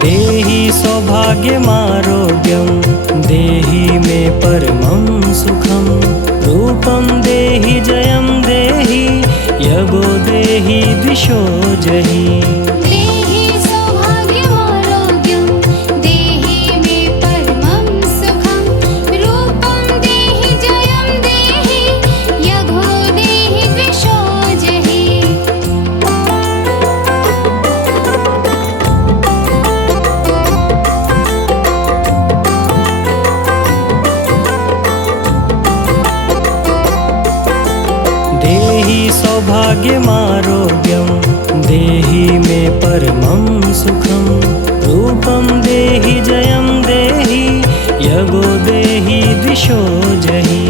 देहि सौभाग्यमारोग्यं देहि मे परमं सुखं रूपं देहि जयं देहि यगो देहि दिशो जहि। देहि सौभाग्यमारोग्यं देहि मे परमं सुखं रूपं देहि जयं देहि यगो देहि दिशो जहि। देहि सौभाग्यमारोग्यं देहि मे परमं सुखं रूपं देहि जयं देहि यगो देहि दिशो जहि।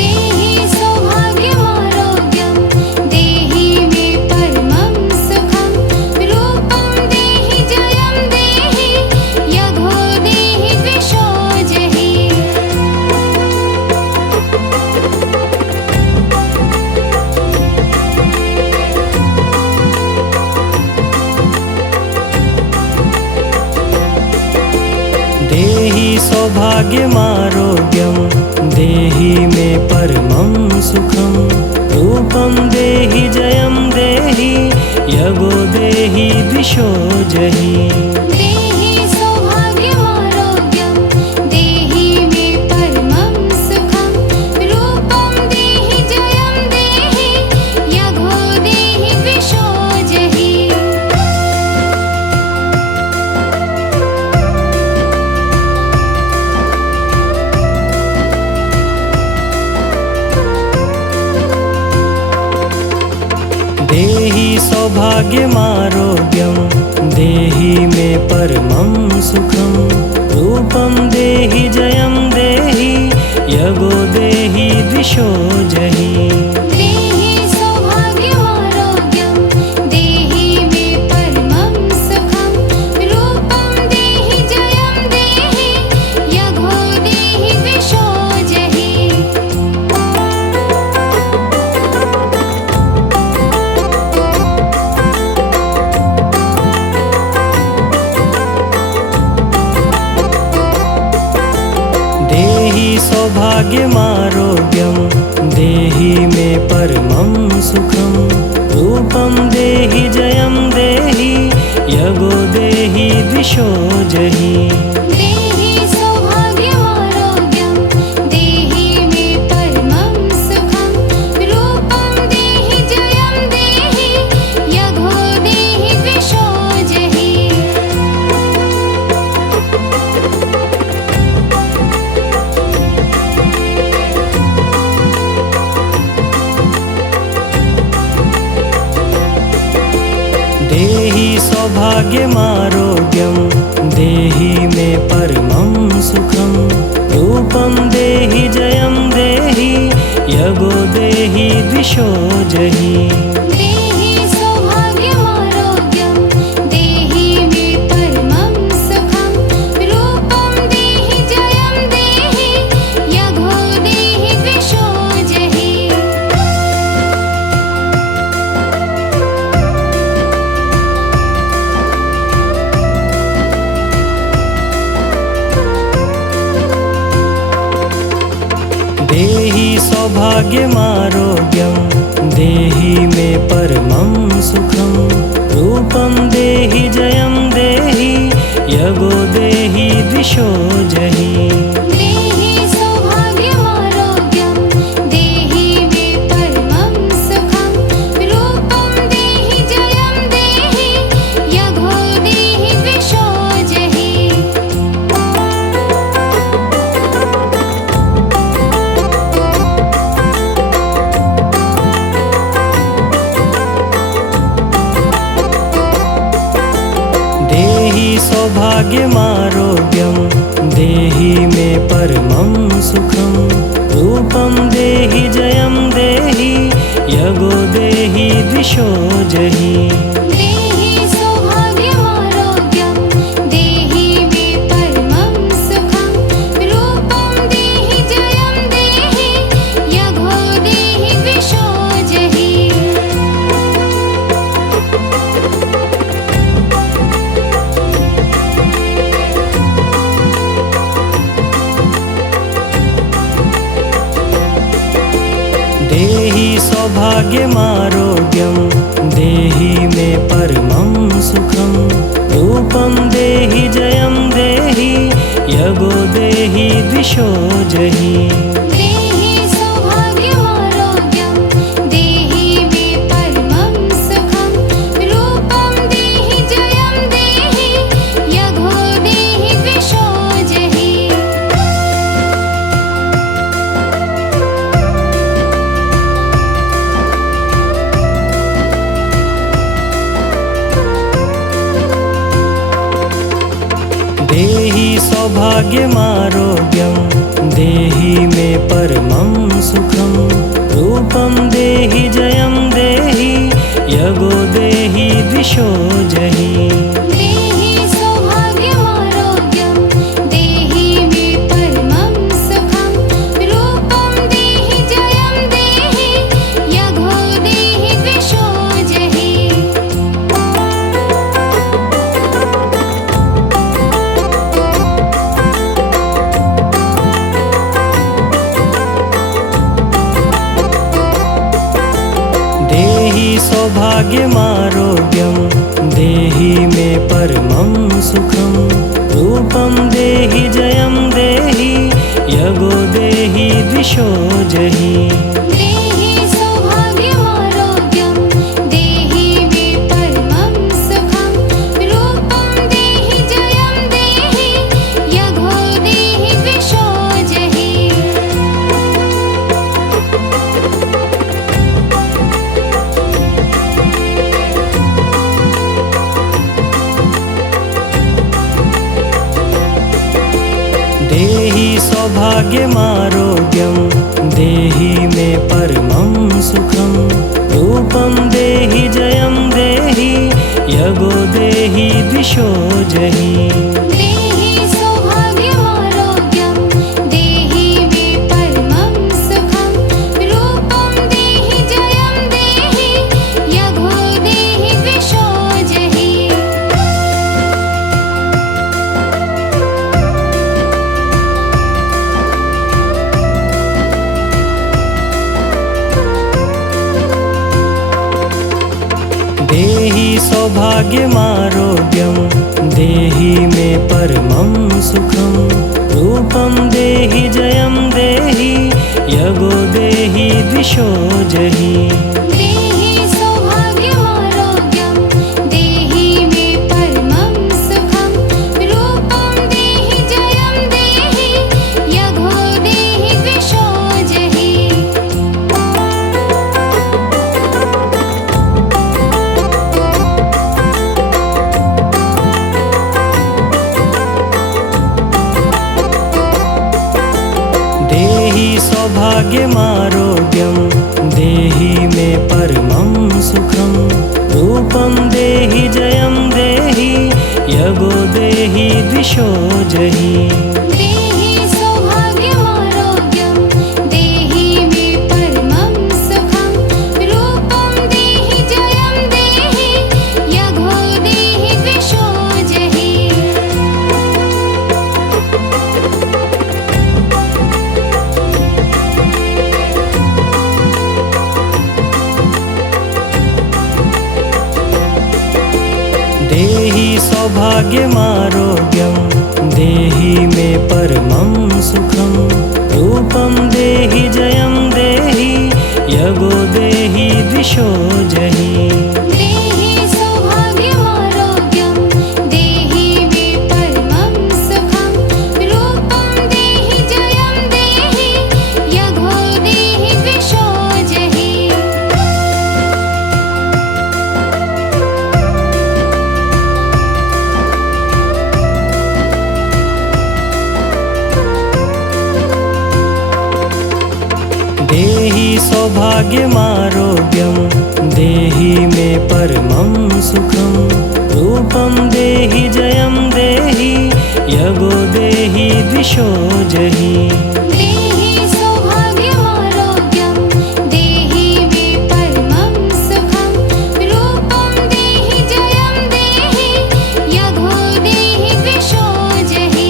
देहि सौभाग्यमारोग्यं देहि मे परमं सुखं रूपं देहि जयं देहि यगो देहि दिशो जहि। देहि सौभाग्यमारोग्यं देहि मे परमं सुखं रूपं देहि जयं देहि यगो देहि दिशो जहि। देहि सौभाग्यमारोग्यं देहि मे परमं सुखं रूपं देहि जयं देहि यगो देहि दिशो जहि। देहि सौभाग्यमारोग्यं देहि मे परमं सुखं रूपं देहि जयं देहि यगो देहि दिशो जहि। देहि सौभाग्यमारोग्यं देहि मे परमं सुखं रूपं देहि जयं देहि यगो देहि दिशो जहि। देहि सौभाग्यमारोग्यं देहि मे परमं सुखं रूपं देहि जयं देहि यगो देहि दिशो जहि। देहि सौभाग्यमारोग्यं देहि मे परमं सुखं रूपं देहि जयं देहि यगो देहि दिशो जहि। देहि सौभाग्यमारोग्यं देहि मे परमं सुखं रूपं देहि जयं देहि यगो देहि दिशो जहि। देहि सौभाग्यमारोग्यं देहि मे परमं सुखं रूपं देहि जयं देहि यगो देहि दिशो जहि। देहि सौभाग्यमारोग्यं देहि मे परमं सुखं रूपं देहि जयं देहि यगो देहि दिशो जहि। देहि सौभाग्यमारोग्यं देहि मे परमं सुखं रूपं देहि जयं देहि यगो देहि दिशो जहि। देहि सौभाग्यमारोग्यं देहि मे परमं सुखं रूपं देहि जयं देहि यगो देहि दिशो जहि। देहि सौभाग्यमारोग्यं देहि मे परमं सुखं रूपं देहि जयं देहि यगो देहि दिशो जहि। सौभाग्यमारोग्यं देहि मे परमं सुखं रूपं देहि जयं देहि यगो देहि दिशो जहि देहि सौभाग्यमारोग्यं देहि मे परमं सुखं रूपं देहि जयं देहि यगो देहि दिशो जहि देहि सौभाग्यमारोग्यं देहि मे परमं सुखं रूपं देहि जयं देहि यगो देहि दिशो जहि देहि सौभाग्यमारोग्यं देहि मे परमं सुखं रूपं देहि जयं देहि यगो देहि दिशो जहि देहि सौभाग्यमारोग्यं देहि मे परमं सुखं रूपं देहि जयं देहि यगो देहि दिशो जहि देहि सौभाग्यमारोग्यं देहि मे परमं सुखं रूपं देहि जयं देहि यगो देहि दिशो जहि देहि सौभाग्यमारोग्यं देहि मे परमं सुखं रूपं देहि जयं देहि यगो देहि दिशो जहि देहि सौभाग्यमारोग्यं देहि मे परमं सुखं रूपं देहि जयं देहि यगो देहि दिशो जहि देहि सौभाग्यमारोग्यं देहि मे परमं सुखं रूपं देहि जयं देहि यगो देहि दिशो जहि देहि सौभाग्यमारोग्यं देहि मे परमं सुखं रूपं देहि जयं देहि यगो देहि दिशो जहि देहि सौभाग्यमारोग्यं देहि मे परमं सुखं रूपं देहि जयं देहि यगो देहि दिशो जहि देहि सौभाग्यमारोग्यं देहि मे परमं सुखं रूपं देहि जयं देहि यगो देहि दिशो जहि देहि सौभाग्यमारोग्यं देहि मे परमं सुखं रूपं देहि जयं देहि यगो देहि दिशो जहि देहि सौभाग्यमारोग्यं देहि मे परमं सुखं रूपं देहि जयं देहि यगो देहि दिशो जहि देहि सौभाग्यमारोग्यं देहि मे परमं सुखं रूपं देहि जयं देहि यगो देहि दिशो जहि देहि सौभाग्यमारोग्यं देहि मे परमं सुखं रूपं देहि जयं देहि यगो देहि दिशो जहि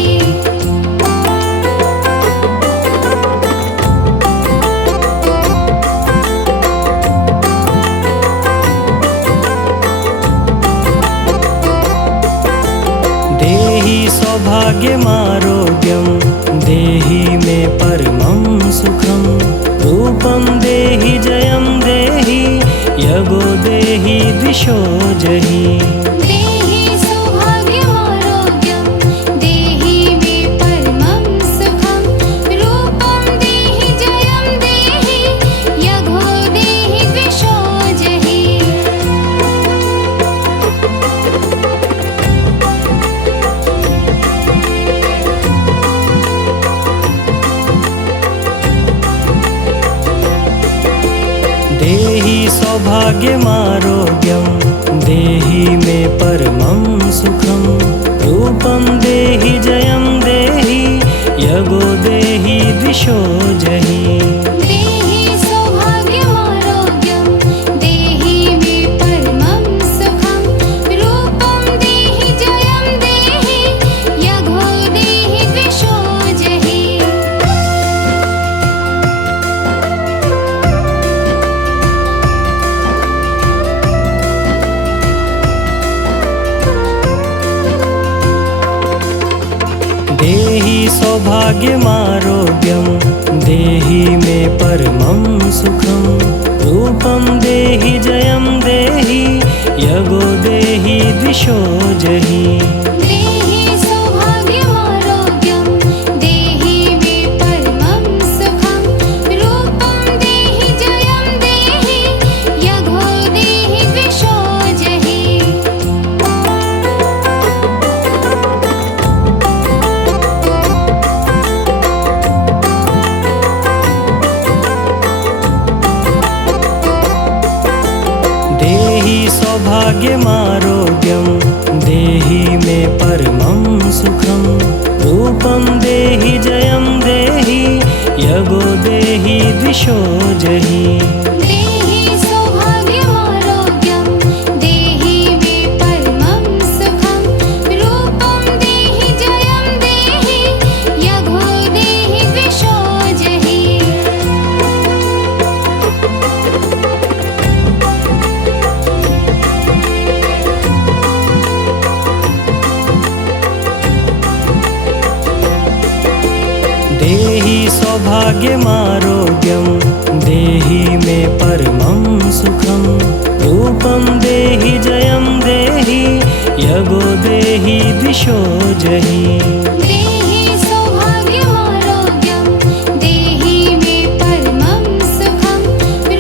देहि सौभाग्यमारोग्यं देहि मे परमं सुखं रूपं देहि जयं देहि यगो देहि दिशो जहि देहि सौभाग्यमारोग्यं देहि मे परमं सुखं रूपं देहि जयं देहि यगो देहि दिशो जहि देहि सौभाग्यमारोग्यं देहि मे परमं सुखं रूपं देहि जयं देहि यगो देहि दिशो जहि देहि सौभाग्यमारोग्यं देहि मे परमं सुखं रूपं देहि जयं देहि यगो देहि दिशो जहि देहि सौभाग्यमारोग्यं देहि मे परमं सुखं रूपं देहि जयं देहि यगो देहि दिशो जहि देहि सौभाग्यमारोग्यं देहि मे परमं सुखं रूपं देहि जयं देहि यगो देहि दिशो जहि देहि सौभाग्यमारोग्यं देहि मे परमं सुखं रूपं देहि जयं देहि यगो देहि दिशो जहि देहि सौभाग्यमारोग्यं देहि मे परमं सुखं रूपं देहि जयं देहि यगो देहि दिशो जहि देहि सौभाग्यमारोग्यं देहि मे परमं सुखं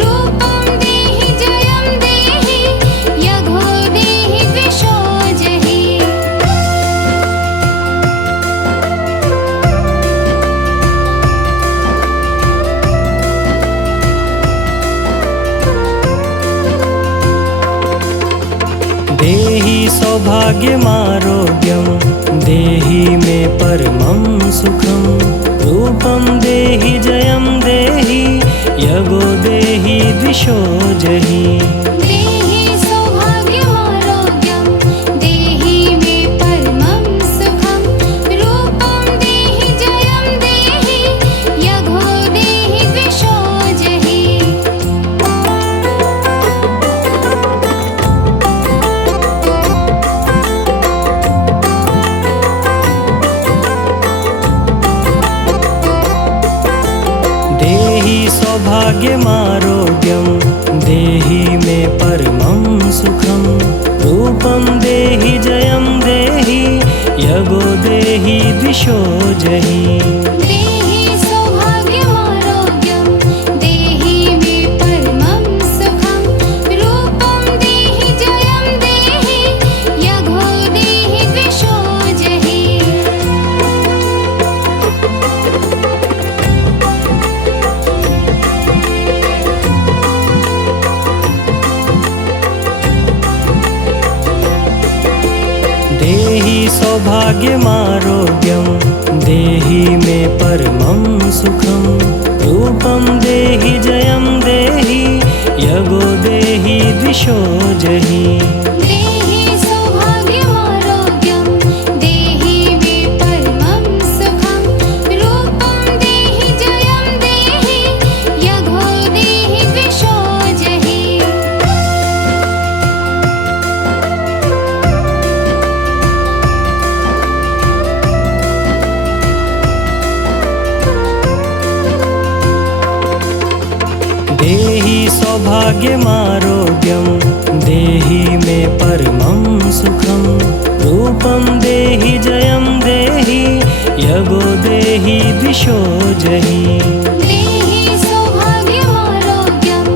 रूपं देहि जयं देहि यगो देहि दिशो जहि देहि सौभाग्यमारोग्यं देहि मे परमं सुखं रूपं देहि जयं देहि यगो देहि दिशो जहि देहि सौभाग्यमारोग्यं देहि मे परमं सुखं रूपं देहि जयं देहि यगो देहि दिशो जहि देहि सौभाग्यमारोग्यं देहि मे परमं सुखं रूपं देहि जयं देहि यगो देहि दिशो जहि देहि सौभाग्यमारोग्यं देहि मे परमं सुखं रूपं देहि जयं देहि यगो देहि दिशो जहि देहि सौभाग्यमारोग्यं देहि मे परमं सुखं रूपं देहि जयं देहि यगो देहि दिशो जहि देहि सौभाग्यमारोग्यं देहि मे परमं सुखं रूपं देहि जयं देहि यगो देहि दिशो जहि देहि सौभाग्यमारोग्यं देहि मे परमं सुखं रूपं देहि जयं देहि यगो देहि दिशो जहि सौभाग्यमारोग्यं देहि मे परमं सुखं रूपं देहि जयं देहि यगो देहि दिशो जहि देहि सौभाग्यमारोग्यं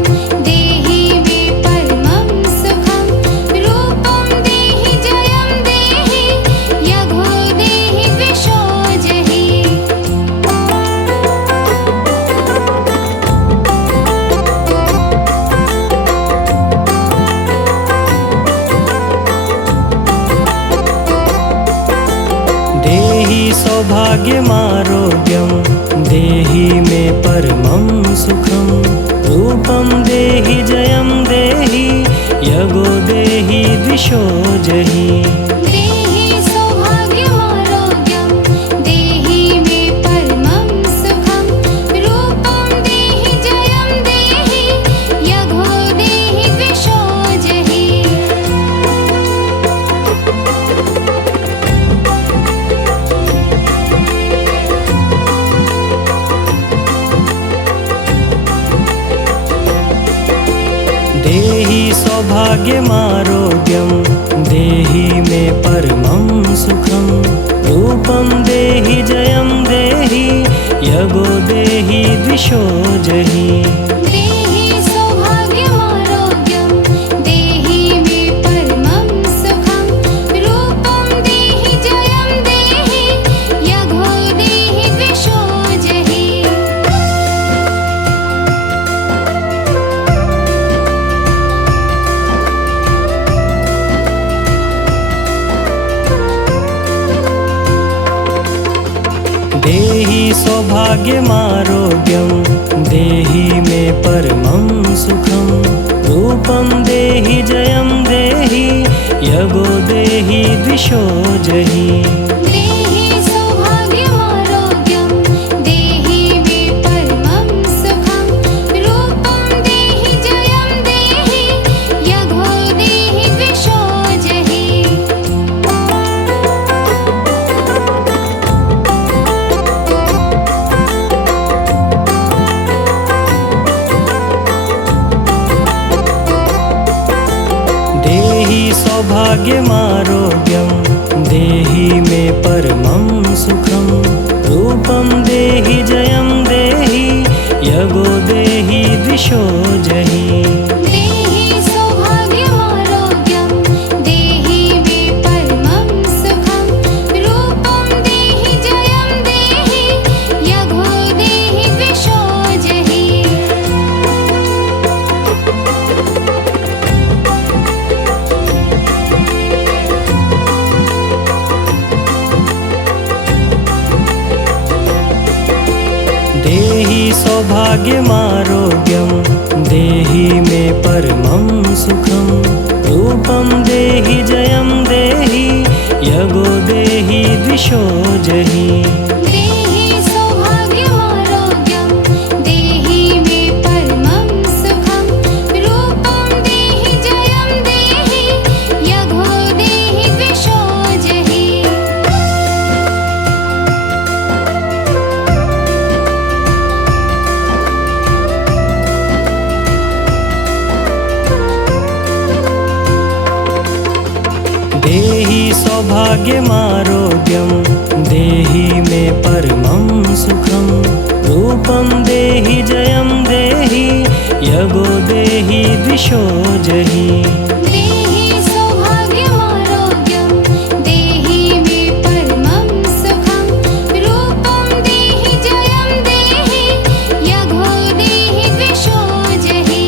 देहि मे परमं सुखं रूपं देहि जयं देहि यगो देहि दिशो जहि देहि सौभाग्यमारोग्यं देहि मे परमं सुखं रूपं देहि जयं देहि यगो देहि दिशो जहि देहि सौभाग्यमारोग्यं देहि मे परमं सुखं रूपं देहि जयं देहि यगो देहि दिशो जहि देहि सौभाग्यमारोग्यं देहि मे परमं सुखं रूपं देहि जयं देहि यगो देहि दिशो जहि देहि सौभाग्यमारोग्यं देहि मे परमं सुखं रूपं देहि जयं देहि यगो देहि दिशो जहि देहि सौभाग्यमारोग्यं देहि मे परमं सुखं रूपं देहि जयं देहि यगो देहि दिशो जहि देहि सौभाग्यमारोग्यं देहि मे परमं सुखं रूपं देहि जयं देहि यगो देहि दिशो जहि देहि सौभाग्यमारोग्यं देहि मे परमं सुखं रूपं देहि जयं देहि यगो देहि दिशो जहि देहि सौभाग्यमारोग्यं देहि मे परमं सुखं रूपं देहि जयं देहि यगो देहि दिशो जहि देहि सौभाग्यमारोग्यं देहि मे परमं सुखं रूपं देहि जयं देहि यगो देहि दिशो जहि देहि सौभाग्यमारोग्यं देहि मे परमं सुखं रूपं देहि जयं देहि यगो देहि दिशो जहि देहि सौभाग्यमारोग्यं देहि मे परमं सुखं रूपं देहि जयं देहि यगो देहि दिशो जहि देहि सौभाग्यमारोग्यं देहि मे परमं सुखं रूपं देहि जयं देहि यगो देहि दिशो जहि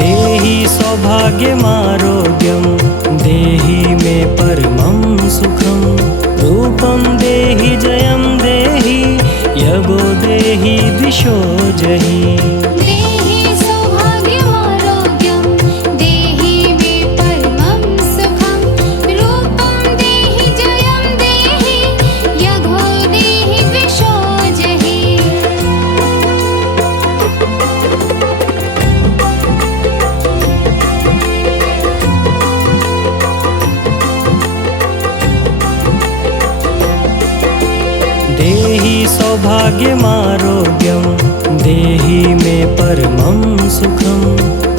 देहि सौभाग्यमारोग्यं देहि मे परमं सुखं रूपं देहि जयं देहि यगो देहि दिशो जहि देहि सौभाग्यमारोग्यं देहि मे परमं सुखं रूपं देहि जयं देहि यगो देहि दिशो जहि देहि सौभाग्यमारोग्यं देहि मे परमं सुखं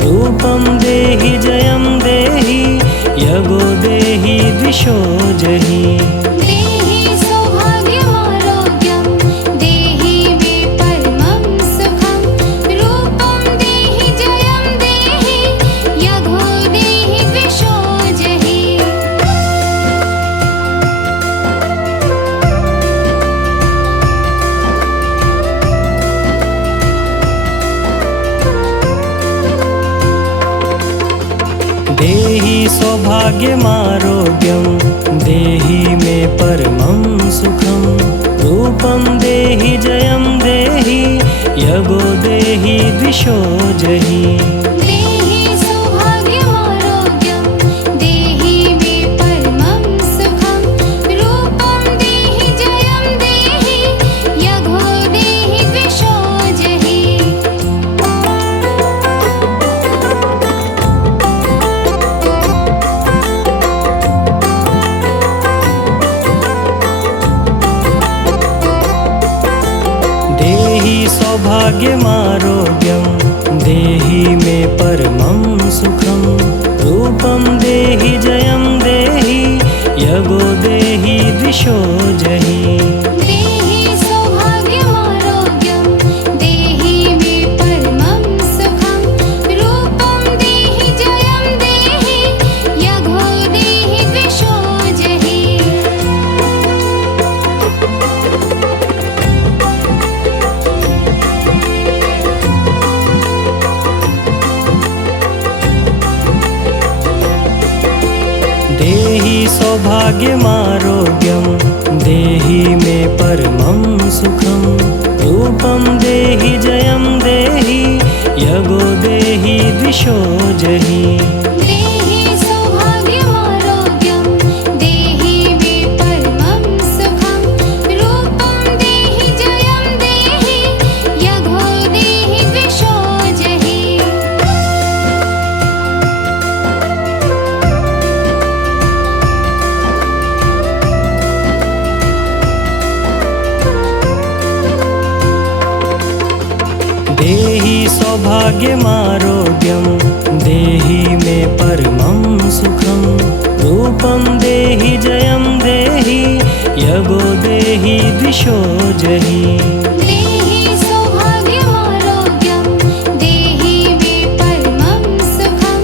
रूपं देहि जयं देहि यगो देहि दिशो जहि देहि सौभाग्यमारोग्यं देहि मे परमं सुखं रूपं देहि जयं देहि यगो देहि दिशो जहि देहि सौभाग्यमारोग्यं देहि मे परमं सुखं रूपं देहि जयं देहि यगो देहि दिशो जहि देहि सौभाग्यमारोग्यं देहि मे परमं सुखं रूपं देहि जयं देहि यगो देहि दिशो जहि देहि सौभाग्यमारोग्यं देहि मे परमं सुखं रूपं देहि जयं देहि यगो देहि दिशो जहि देहि सौभाग्यमारोग्यं देहि मे परमं सुखं रूपं देहि जयं देहि यगो देहि दिशो जहि देहि सौभाग्यमारोग्यं देहि मे परमं सुखं रूपं देहि जयं देहि यगो देहि दिशो जहि देहि सौभाग्यमारोग्यं देहि मे परमं सुखं रूपं देहि जयं देहि यगो देहि दिशो जहि देहि सौभाग्यमारोग्यं देहि मे परमं सुखं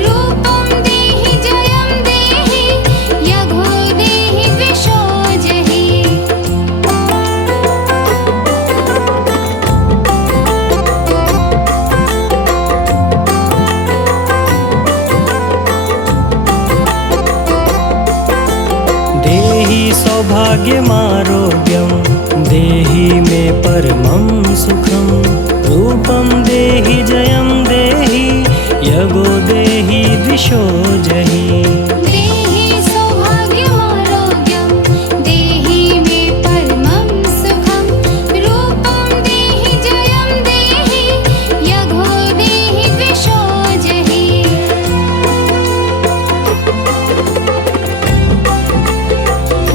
रूपं देहि जयं देहि यगो देहि दिशो जहि देहि सौभाग्यमारोग्यं देहि मे परमं सुखं रूपं देहि जयं देहि यगो देहि दिशो जहि देहि सौभाग्यमारोग्यं देहि मे परमं सुखं रूपं देहि जयं देहि यगो देहि दिशो जहि देहि सौभाग्यमारोग्यं देहि मे परमं सुखं रूपं देहि जयं देहि यगो देहि दिशो जहि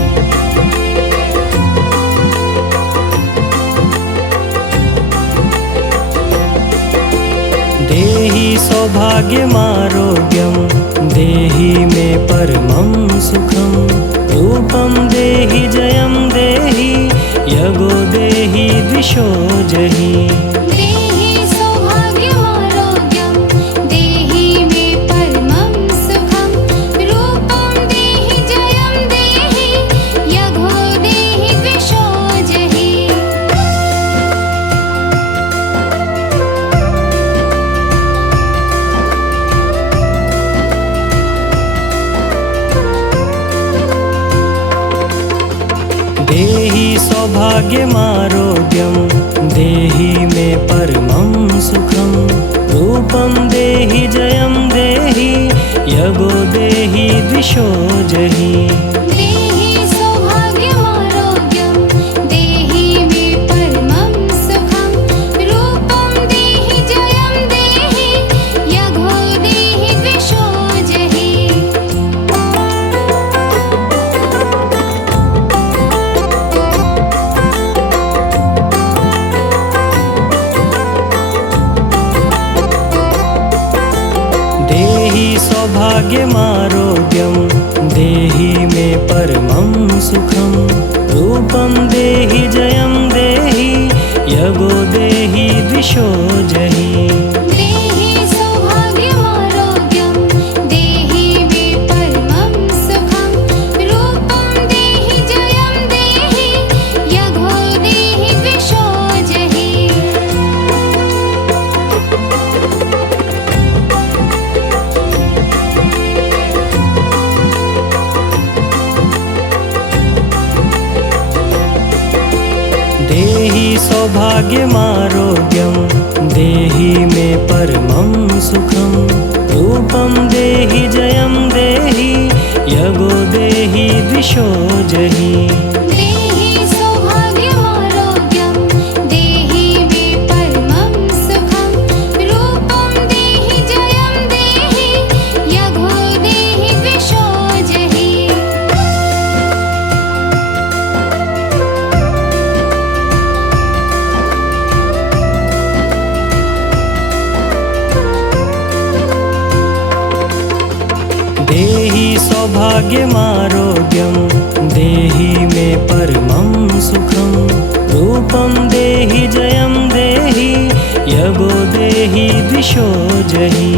देहि सौभाग्यमारोग्यं देहि मे परमं सुखं रूपं देहि जयं देहि यगो देहि दिशो जहि देहि सौभाग्यमारोग्यं देहि मे परमं सुखं रूपं देहि जयं देहि यगो देहि दिशो जहि देहि सौभाग्यमारोग्यं देहि मे परमं सुखं रूपं देहि जयं देहि यगो देहि दिशो जहि देहि सौभाग्यमारोग्यं देहि मे परमं सुखं रूपं देहि जयं देहि यगो देहि दिशो जहि सौभाग्यमारोग्यं देहि मे परमं सुखं रूपं देहि जयं देहि यगो देहि दिशो जहि देहि सौभाग्यमारोग्यं देहि मे परमं सुखं रूपं देहि जयं देहि यगो देहि दिशो जहि देहि सौभाग्यमारोग्यं देहि मे परमं सुखं रूपं देहि जयं देहि यगो देहि दिशो जहि देहि सौभाग्यमारोग्यं देहि मे परमं सुखं रूपं देहि जयं देहि यगो देहि दिशो जहि देहि सौभाग्यमारोग्यं देहि मे परमं सुखं रूपं देहि जयं देहि यगो देहि दिशो जहि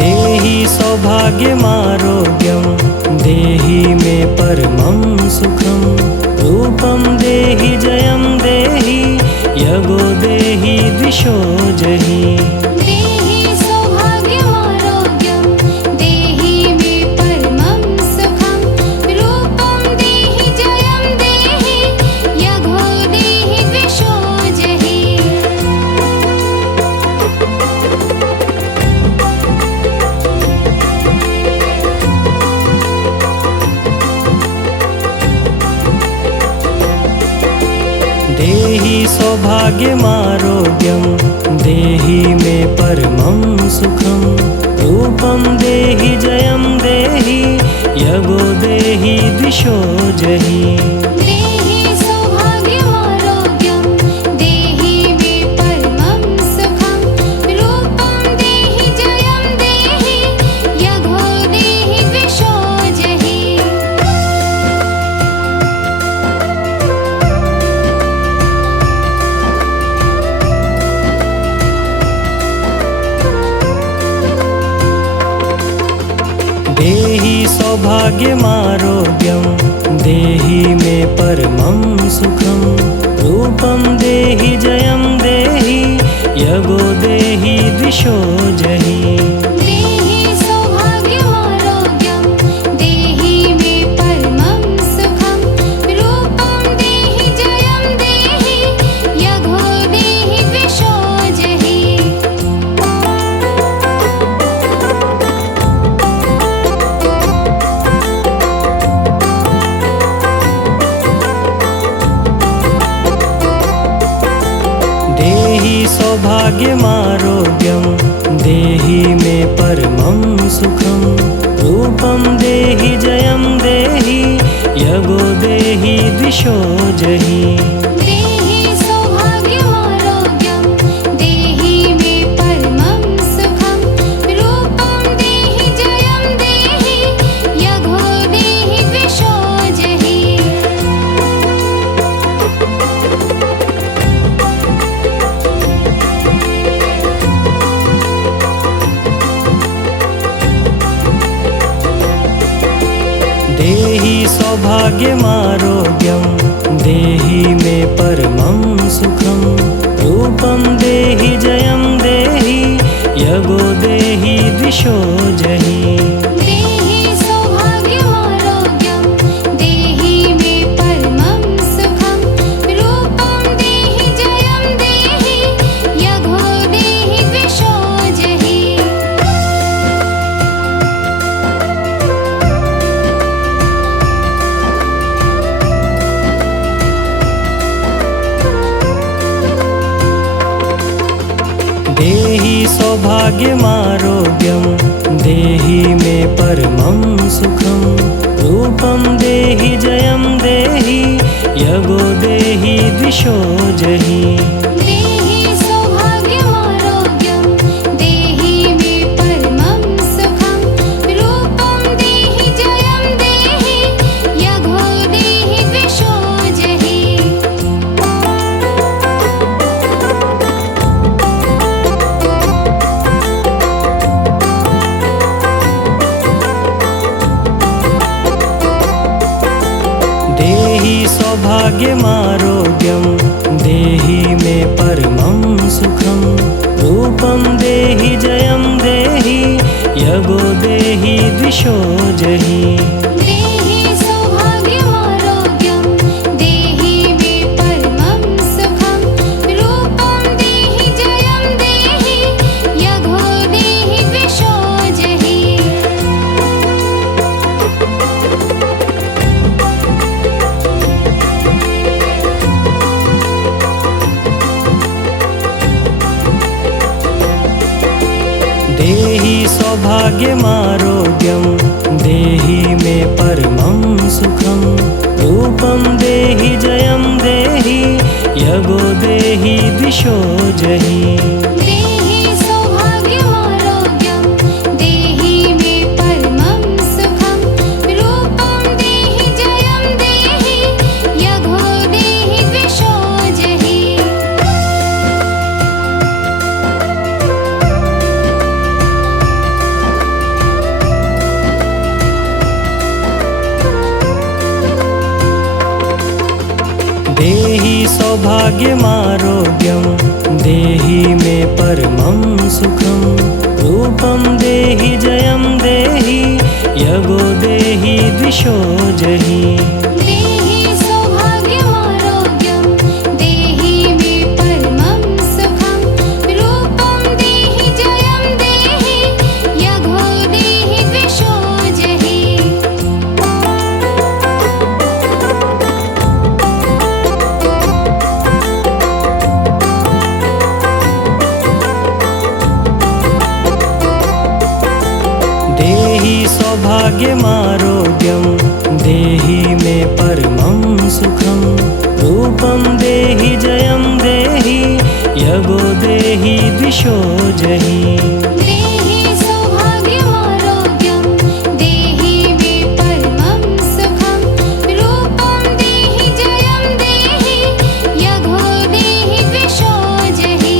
देहि सौभाग्यमारोग्यं देहि मे परमं सुखं रूपं देहि जयं देहि यगो देहि दिशो जहि देहि सौभाग्यमारोग्यं देहि मे परमं सुखं रूपं देहि जयं देहि यगो देहि दिशो जहि देहि सौभाग्यमारोग्यं देहि मे परमं सुखं रूपं देहि जयं देहि यगो देहि दिशो जहि देहि सौभाग्यमारोग्यं देहि मे परमं सुखं रूपं देहि जयं देहि यगो देहि दिशो जहि देहि सौभाग्यमारोग्यं देहि मे परमं सुखं रूपं देहि जयं देहि यगो देहि दिशो जहि देहि सौभाग्यमारोग्यं देहि मे परमं सुखं रूपं देहि जयं देहि यगो देहि दिशो जहि देहि सौभाग्यमारोग्यं देहि मे परमं सुखं रूपं देहि जयं देहि यगो देहि दिशो जहि देहि सौभाग्यमारोग्यं देहि मे परमं सुखं रूपं देहि जयं देहि यगो देहि दिशो जहि देहि सौभाग्यमारोग्यं देहि मे परमं सुखं रूपं देहि जयं देहि यगो देहि दिशो जहि देहि सौभाग्यमारोग्यं देहि मे परमं सुखं रूपं देहि जयं देहि यगो देहि दिशो जहि देहि सौभाग्यमारोग्यं देहि मे परमं सुखं रूपं देहि जयं देहि यगो देहि दिशो जहि सौभाग्यमारोग्यं देहि मे परमं सुखं रूपं देहि जयं देहि यगो देहि दिशो जहि देहि सौभाग्यमारोग्यं देहि मे परमं सुखं रूपं देहि जयं देहि यगो देहि दिशो जहि देहि सौभाग्यमारोग्यं देहि मे परमं सुखं रूपं देहि जयं देहि यगो देहि दिशो जहि देहि सौभाग्यमारोग्यं देहि मे परमं सुखं रूपं देहि जयं देहि यगो देहि दिशो जहि देहि सौभाग्यमारोग्यं देहि मे परमं सुखं रूपं देहि जयं देहि यगो देहि दिशो जहि देहि सौभाग्यमारोग्यं देहि मे परमं सुखं रूपं देहि जयं देहि यगो देहि दिशो जहि देहि सौभाग्यमारोग्यं देहि मे परमं सुखं रूपं देहि जयं देहि यगो देहि दिशो जहि देहि सौभाग्यमारोग्यं देहि मे परमं सुखं रूपं देहि जयं देहि यगो देहि दिशो जहि देहि सौभाग्यमारोग्यं देहि मे परमं सुखं रूपं देहि जयं देहि यगो देहि दिशो जहि देहि सौभाग्यमारोग्यं देहि मे परमं सुखं रूपं देहि जयं देहि यगो देहि दिशो जहि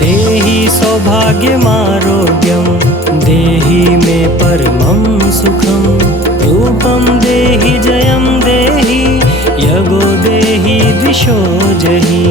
देहि सौभाग्यमारोग्यं देहि मे परमं सुखं रूपं देहि जयं देहि यगो देहि दिशो जहि